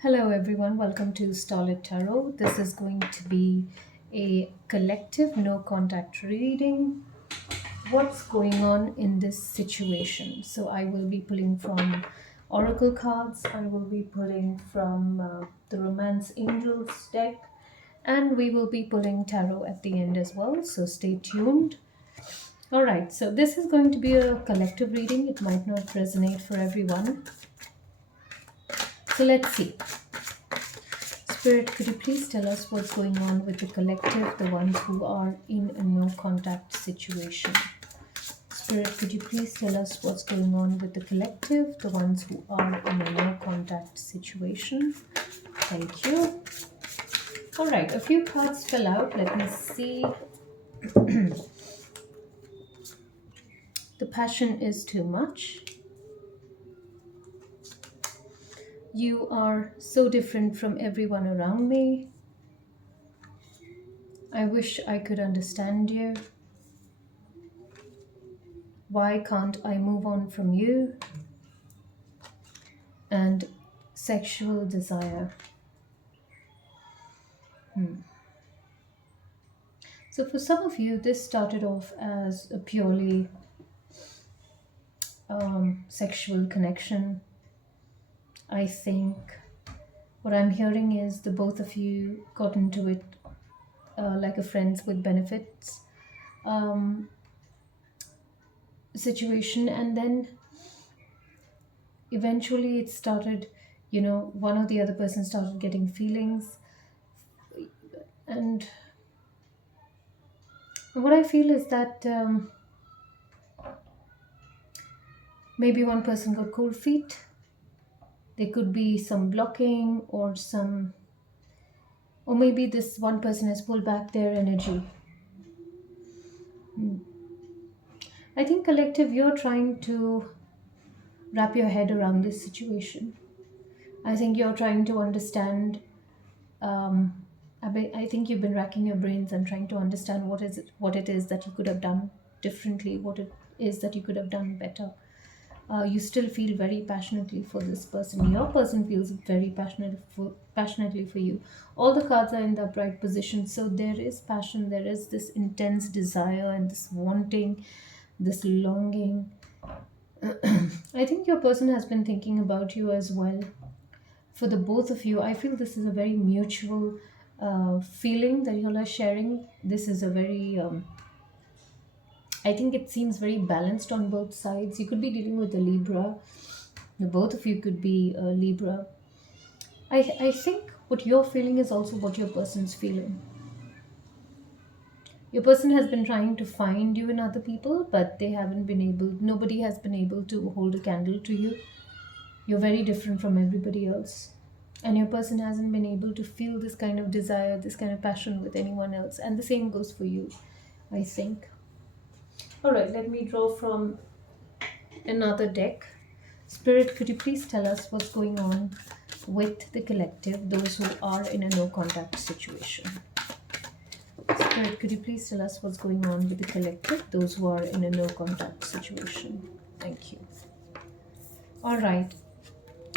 Hello, everyone. Welcome to Starlit Tarot. This is going to be a collective no contact reading. What's going on in this situation? So, I will be pulling from Oracle cards, I will be pulling from the Romance Angels deck, and we will be pulling tarot at the end as well. So, stay tuned. All right, so this is going to be a collective reading. It might not resonate for everyone. So, let's see. Spirit, could you please tell us what's going on with the collective, the ones who are in a no contact situation? Spirit, could you please tell us what's going on with the collective, the ones who are in a no contact situation? Thank you. All right, a few cards fell out. Let me see. The passion is too much. You are so different from everyone around me. I wish I could understand you. Why can't I move on from you? And sexual desire. So, for some of you, this started off as a purely sexual connection. I think what I'm hearing is the both of you got into it like a friends with benefits um, situation, and then eventually it started, one or the other person started getting feelings. And what I feel is that maybe one person got cold feet. There could be some blocking or maybe this one person has pulled back their energy. I think collective, you're trying to wrap your head around this situation. I think you're trying to understand. I think you've been racking your brains and trying to understand what it is that you could have done differently, what it is that you could have done better. You still feel very passionately for this person. Your person feels very passionately for you. All the cards are in the upright position, so there is passion. There is this intense desire and this wanting, this longing. I think your person has been thinking about you as well. For the both of you, I feel this is a very mutual feeling that you all are sharing. This is a very I think it seems very balanced on both sides. You could be dealing with a Libra. The both of you could be a Libra. I think what you're feeling is also what your person's feeling. Your person has been trying to find you in other people, but they haven't been able, nobody has been able to hold a candle to you. You're very different from everybody else. And your person hasn't been able to feel this kind of desire, this kind of passion with anyone else. And the same goes for you, I think. All right, let me draw from another deck. Spirit, could you please tell us what's going on with the collective, those who are in a no contact situation? Spirit, could you please tell us what's going on with the collective, those who are in a no contact situation? Thank you. All right.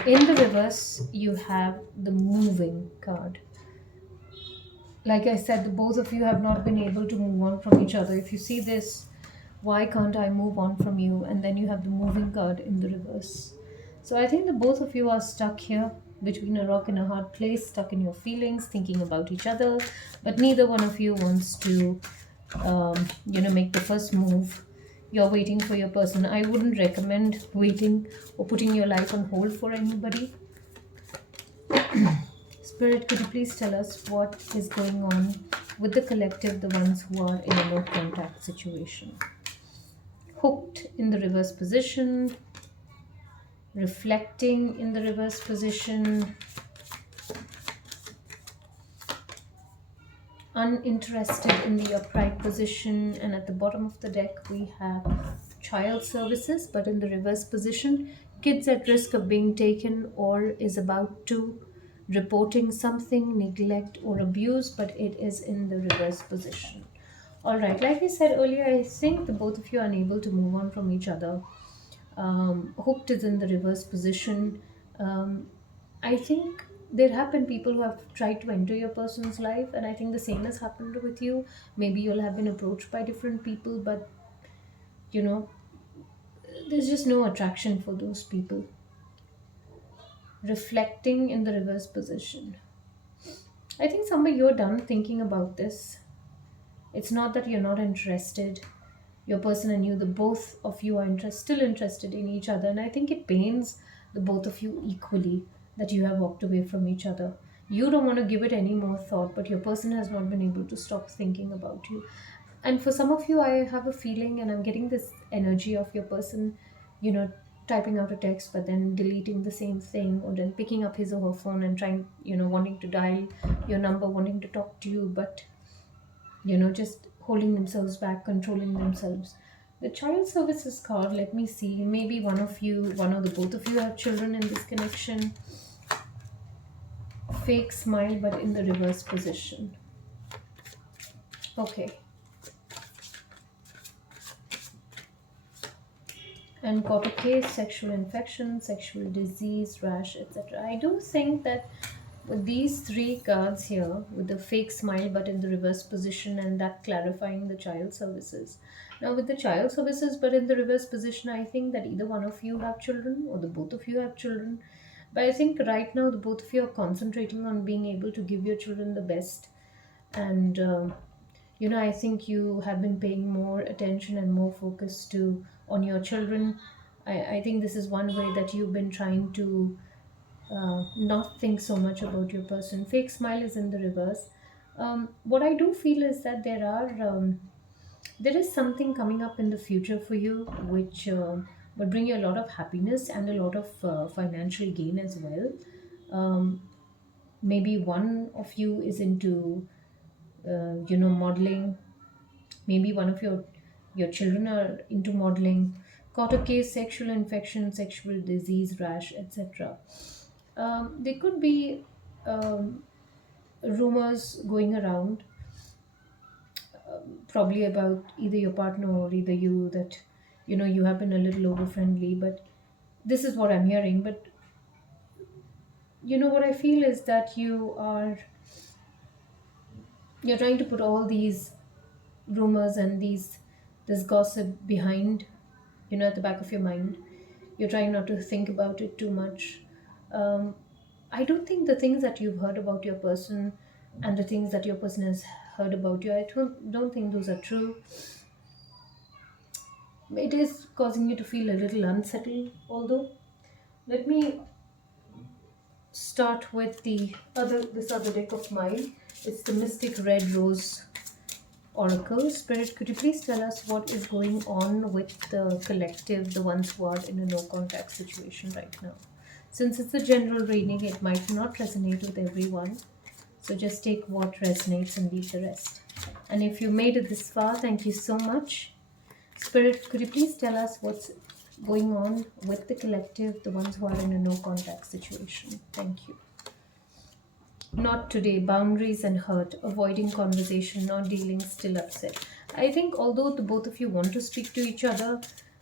In the reverse, you have the moving card. Like I said, the both of you have not been able to move on from each other. If you see this, why can't I move on from you? And then you have the moving card in the reverse. So I think the both of you are stuck here between a rock and a hard place, stuck in your feelings, thinking about each other, but neither one of you wants to, make the first move. You're waiting for your person. I wouldn't recommend waiting or putting your life on hold for anybody. Spirit, could you please tell us what is going on with the collective, the ones who are in a no contact situation? Hooked in the reverse position, reflecting in the reverse position, uninterested in the upright position, and at the bottom of the deck we have child services, but in the reverse position, kids at risk of being taken or is about to, reporting something, neglect or abuse, but it is in the reverse position. All right, like I said earlier, I think the both of you are unable to move on from each other. Hooked is in the reverse position. I think there have been people who have tried to enter your person's life, and I think the same has happened with you. Maybe you'll have been approached by different people, but you know, there's just no attraction for those people. Reflecting in the reverse position. I think somewhere you're done thinking about this. It's not that you're not interested. Your person and you, the both of you are still interested in each other, and I think it pains the both of you equally that you have walked away from each other. You don't want to give it any more thought, but your person has not been able to stop thinking about you. And for some of you, I have a feeling, and I'm getting this energy of your person, you know, typing out a text but then deleting the same thing, or then picking up his or her phone and trying, wanting to dial your number, wanting to talk to you, but just holding themselves back, controlling themselves. The child services card, let me see, maybe one of the both of you have children in this connection. Fake smile but in the reverse position. Okay. And got a case, sexual infection, sexual disease, rash, etc. I do think that with these three cards here, with the fake smile but in the reverse position, and that clarifying the child services. Now, with the child services but in the reverse position, I think that either one of you have children or the both of you have children. But I think right now, the both of you are concentrating on being able to give your children the best. And I think you have been paying more attention and more focus to on your children. I think this is one way that you've been trying to not think so much about your person. Fake smile is in the reverse. What I do feel is that there is something coming up in the future for you, which would bring you a lot of happiness and a lot of financial gain as well. Um, Maybe one of you is into modeling. Maybe one of your children are into modeling. Caught a case, sexual infection, sexual disease, rash, etc. There could be um, rumors going around, probably about either your partner or either you, that you have been a little over friendly. But this is what I'm hearing. But what I feel is that you're trying to put all these rumors and this gossip behind, at the back of your mind. You're trying not to think about it too much. um, I don't think the things that you've heard about your person and the things that your person has heard about you, I don't think those are true. It is causing you to feel a little unsettled, although. Let me start with this other deck of mine. It's the Mystic Red Rose Oracle. Spirit, could you please tell us what is going on with the collective, the ones who are in a no contact situation right now? Since it's a general reading, it might not resonate with everyone. So just take what resonates and leave the rest. And if you made it this far, thank you so much. Spirit, could you please tell us what's going on with the collective, the ones who are in a no contact situation? Thank you. Not today, boundaries and hurt, avoiding conversation, not dealing, still upset. I think although the both of you want to speak to each other,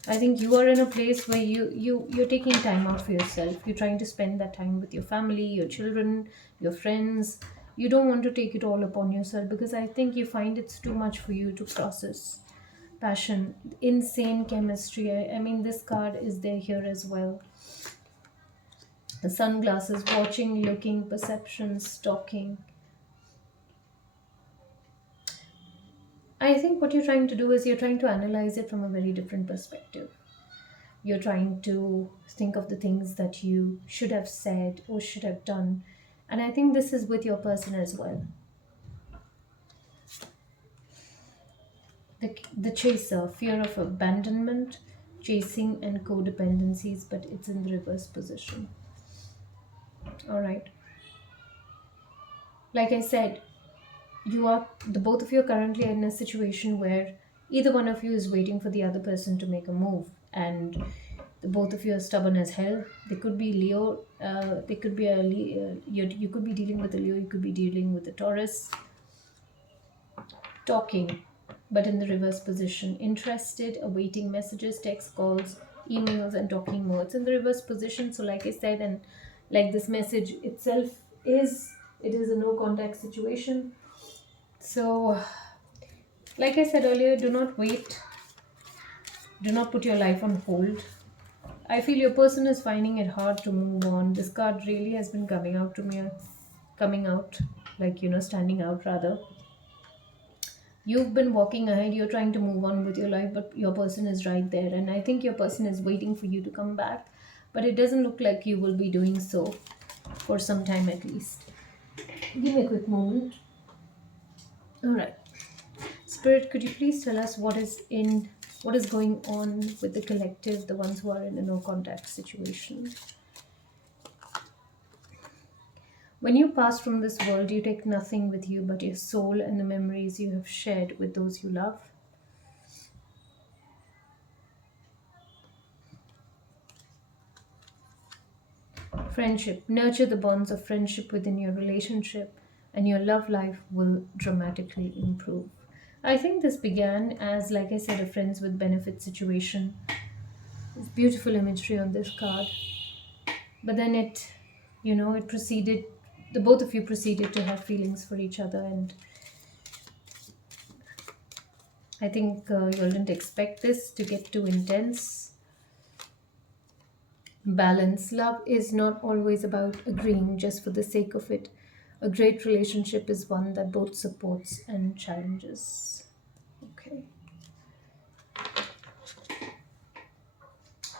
I think you are in a place where you're taking time out for yourself. You're trying to spend that time with your family, your children, your friends. You don't want to take it all upon yourself because I think you find it's too much for you to process. Passion, insane chemistry. I mean, this card is there here as well. Sunglasses, watching, looking, perception, stalking. I think what you're trying to do is you're trying to analyze it from a very different perspective. You're trying to think of the things that you should have said or should have done. And I think this is with your person as well. The chaser, fear of abandonment, chasing, and codependencies, but it's in the reverse position. All right. Like I said, the both of you are currently in a situation where either one of you is waiting for the other person to make a move, and the both of you are stubborn as hell. They could be Leo. They could be you could be dealing with a Leo. You could be dealing with a Taurus. Talking, but in the reverse position. Interested, awaiting messages, text calls, emails, and talking more. It's in the reverse position. So, like I said, and like this message itself is, it is a no contact situation. So, like I said earlier, do not wait, do not put your life on hold. I feel your person is finding it hard to move on. This card really has been coming out to me, coming out, like, standing out rather. You've been walking ahead, you're trying to move on with your life, but your person is right there. And I think your person is waiting for you to come back, but it doesn't look like you will be doing so for some time at least. Give me a quick moment. All right. Spirit, could you please tell us what is going on with the collective, the ones who are in a no contact situation? When you pass from this world, you take nothing with you but your soul and the memories you have shared with those you love. Friendship. Nurture the bonds of friendship within your relationship, and your love life will dramatically improve. I think this began as, like I said, a friends with benefit situation. It's beautiful imagery on this card. But then it proceeded, the both of you proceeded to have feelings for each other, and I think you all didn't expect this to get too intense. Balance. Love is not always about agreeing just for the sake of it. A great relationship is one that both supports and challenges. Okay.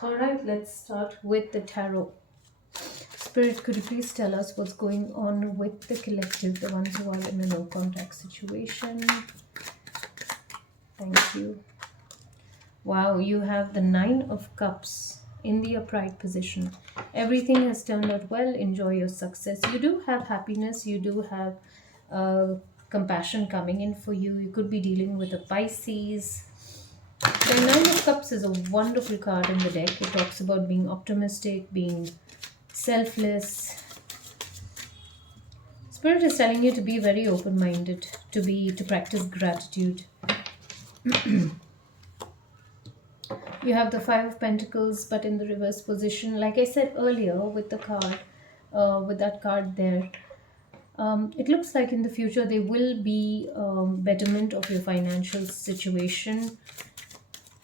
All right, let's start with the tarot. Spirit, could you please tell us what's going on with the collective, the ones who are in a no contact situation? Thank you. Wow, you have the Nine of Cups in the upright position. Everything has turned out well. Enjoy your success. You do have happiness. You do have compassion coming in for you. You could be dealing with a Pisces. The Nine of Cups is a wonderful card in the deck. It talks about being optimistic, being selfless. Spirit is telling you to be very open-minded, to practice gratitude. You have the Five of Pentacles, but in the reverse position. Like I said earlier, with the card, with that card there, it looks like in the future there will be betterment of your financial situation.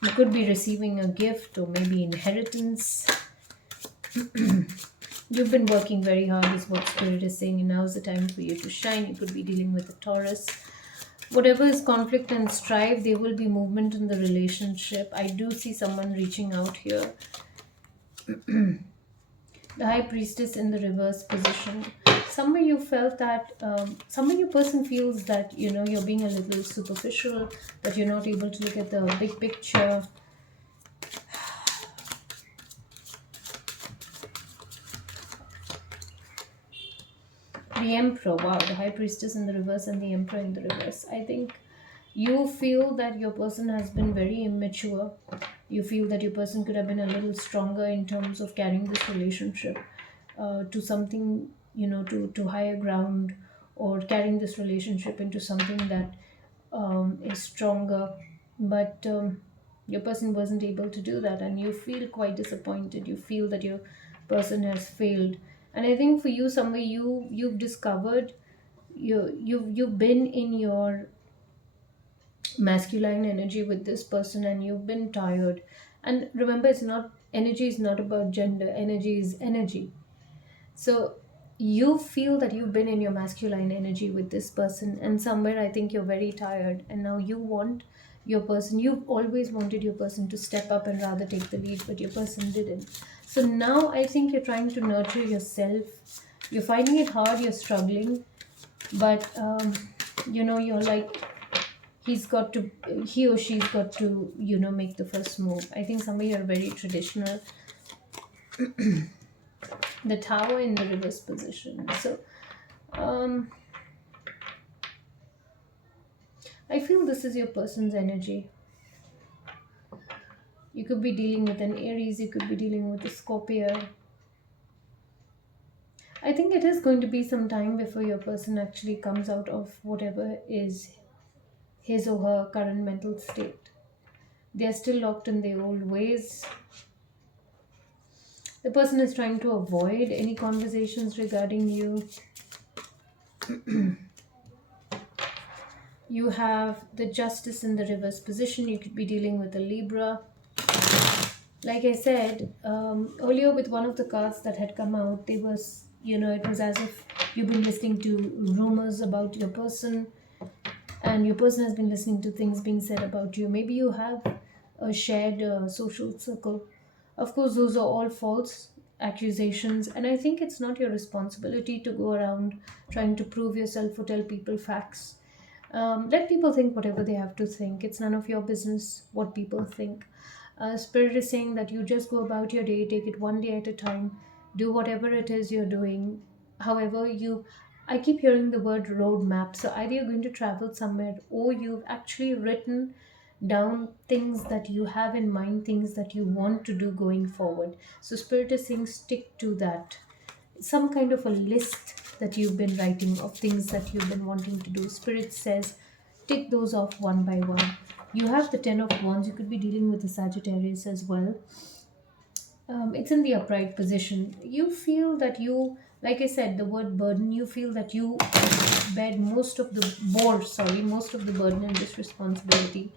You could be receiving a gift or maybe inheritance. You've been working very hard, is what Spirit is saying, and now's the time for you to shine. You could be dealing with a Taurus. Whatever is conflict and strife, there will be movement in the relationship. I do see someone reaching out here. The High Priestess in the reverse position. Somewhere you felt that, somewhere your person feels that, you're being a little superficial, that you're not able to look at the big picture. The Emperor, wow, the High Priestess in the reverse and the Emperor in the reverse. I think you feel that your person has been very immature. You feel that your person could have been a little stronger in terms of carrying this relationship to something, to higher ground, or carrying this relationship into something that is stronger. But your person wasn't able to do that, and you feel quite disappointed. You feel that your person has failed. And I think for you, somewhere you've discovered, you've been in your masculine energy with this person, and you've been tired. And remember, it's not, energy is not about gender, energy is energy. So you feel that you've been in your masculine energy with this person, and somewhere I think you're very tired, and now you want your person, you've always wanted your person to step up and rather take the lead, but your person didn't. So now I think you're trying to nurture yourself. You're finding it hard, you're struggling, but you're like, he or she's got to, make the first move. I think somewhere you're very traditional. The Tower in the reverse position. So I feel this is your person's energy. You could be dealing with an Aries, you could be dealing with a Scorpio. I think it is going to be some time before your person actually comes out of whatever is his or her current mental state. They are still locked in their old ways. The person is trying to avoid any conversations regarding you. You have the Justice in the reverse position. You could be dealing with a Libra. Like I said earlier, with one of the cards that had come out, there was, it was as if you've been listening to rumors about your person, and your person has been listening to things being said about you. Maybe you have a shared social circle. Of course, those are all false accusations, and I think it's not your responsibility to go around trying to prove yourself or tell people facts. Let people think whatever they have to think. It's none of your business what people think. Spirit is saying that you just go about your day, take it one day at a time, do whatever it is you're doing. However, I keep hearing the word roadmap. So either you're going to travel somewhere, or you've actually written down things that you have in mind, things that you want to do going forward. So Spirit is saying stick to that, some kind of a list that you've been writing of things that you've been wanting to do. Spirit says tick those off one by one. You have the 10 of wands. You could be dealing with a Sagittarius as well. It's in the upright position. You feel that you, like I said, the word burden, you feel that you bear most of the burden and this responsibility.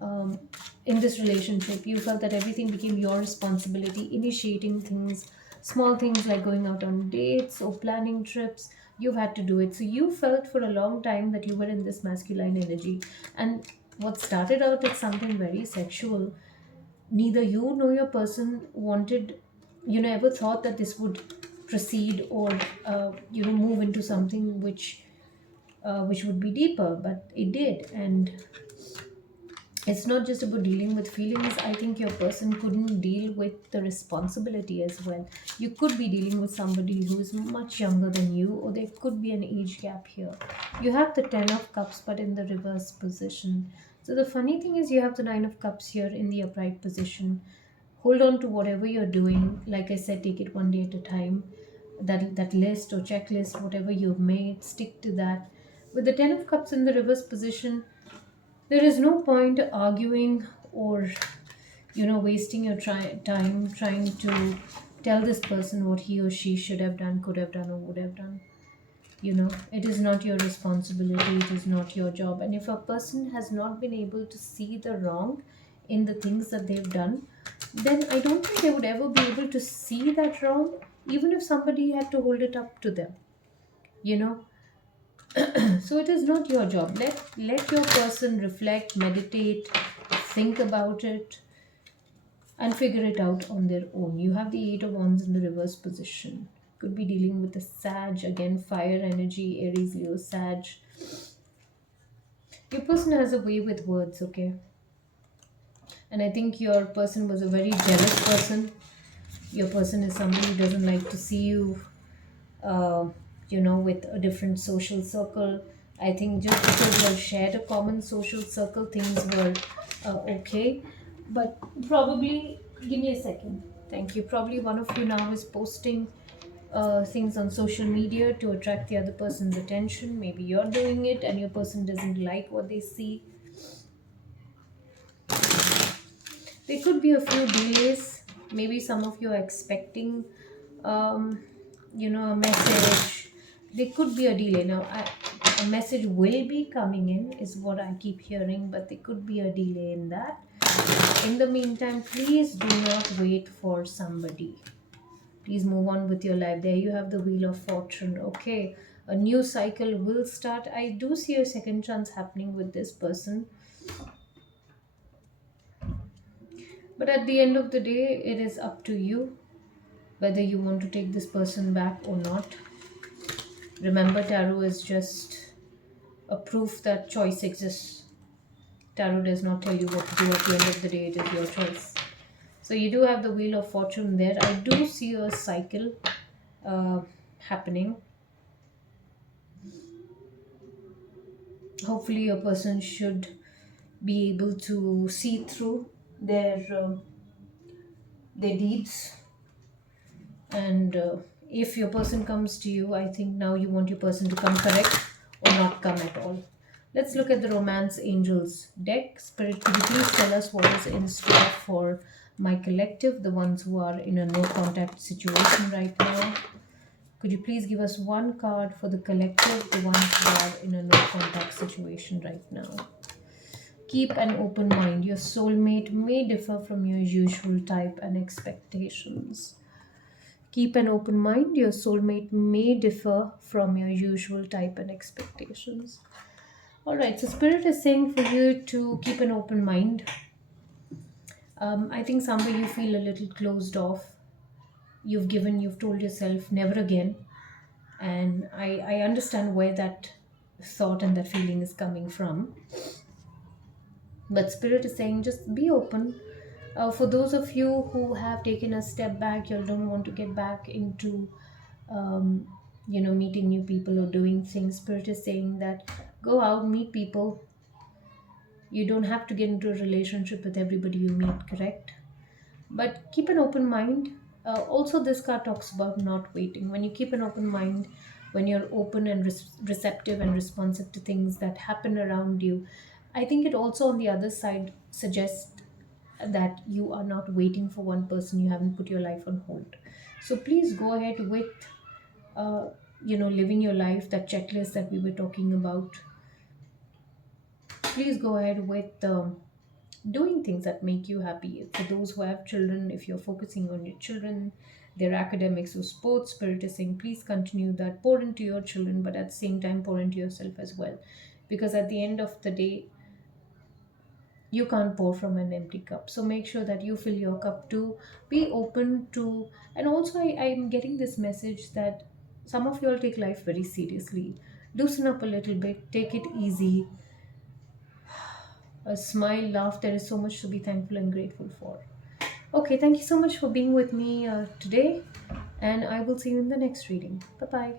um, in this relationship, you felt that everything became your responsibility, initiating things, small things like going out on dates or planning trips. You've had to do it. So you felt for a long time that you were in this masculine energy. And what started out as something very sexual, neither you nor your person wanted, ever thought that this would proceed or, move into something which would be deeper, but it did. And it's not just about dealing with feelings. I think your person couldn't deal with the responsibility as well. You could be dealing with somebody who is much younger than you, or there could be an age gap here. You have the 10 of cups but in the reverse position. So the funny thing is, you have the 9 of cups here in the upright position. Hold on to whatever you're doing. Like I said, take it one day at a time. That list or checklist, whatever you've made, stick to that. With the 10 of cups in the reverse position, there is no point arguing or, wasting your time trying to tell this person what he or she should have done, could have done, or would have done. It is not your responsibility, it is not your job. And if a person has not been able to see the wrong in the things that they've done, then I don't think they would ever be able to see that wrong, even if somebody had to hold it up to them you know So it is not your job. Let your person reflect, meditate, think about it, and figure it out on their own. You have the 8 of wands in the reverse position. Could be dealing with a Sag, again fire energy, Aries, Leo, Sag. Your person has a way with words, okay? And I think your person was a very jealous person. Your person is somebody who doesn't like to see you, uh, with a different social circle. I think just because you have shared a common social circle, things were okay. But probably, give me a second. Thank you. Probably one of you now is posting things on social media to attract the other person's attention. Maybe you're doing it and your person doesn't like what they see. There could be a few delays. Maybe some of you are expecting, um, a message. There could be a delay. Now, a message will be coming in, is what I keep hearing, but there could be a delay in that. In the meantime, please do not wait for somebody. Please move on with your life. There you have the Wheel of Fortune. Okay, a new cycle will start. I do see a second chance happening with this person. But at the end of the day, it is up to you whether you want to take this person back or not. Remember, tarot is just a proof that choice exists. Tarot does not tell you what to do. At the end of the day, it is your choice. So you do have the Wheel of Fortune there. I do see a cycle happening. Hopefully, your person should be able to see through their deeds. And if your person comes to you, I think now you want your person to come correct or not come at all. Let's look at the Romance Angels deck. Spirit, could you please tell us what is in store for my collective, the ones who are in a no contact situation right now? Could you please give us one card for the collective, the ones who are in a no contact situation right now? Keep an open mind. Your soulmate may differ from your usual type and expectations. Keep an open mind. Your soulmate may differ from your usual type and expectations. All right, so Spirit is saying for you to keep an open mind. I think somewhere you feel a little closed off. You've told yourself never again. And I understand where that thought and that feeling is coming from. But Spirit is saying just be open. For those of you who have taken a step back, you don't want to get back into, meeting new people or doing things. Spirit is saying that go out, meet people. You don't have to get into a relationship with everybody you meet, correct? But keep an open mind. Also, this card talks about not waiting. When you keep an open mind, when you're open and receptive and responsive to things that happen around you, I think it also on the other side suggests that you are not waiting for one person, you haven't put your life on hold. So please go ahead with uh, living your life, that checklist that we were talking about. Please go ahead with doing things that make you happy. For those who have children, if you're focusing on your children, their academics or sports, Spirit is saying please continue that. Pour into your children, but at the same time pour into yourself as well, because at the end of the day, you can't pour from an empty cup. So make sure that you fill your cup too. Be open to, and also I'm getting this message that some of you all take life very seriously. Loosen up a little bit, take it easy. A smile, laugh. There is so much to be thankful and grateful for. Okay, thank you so much for being with me today, and I will see you in the next reading. Bye bye.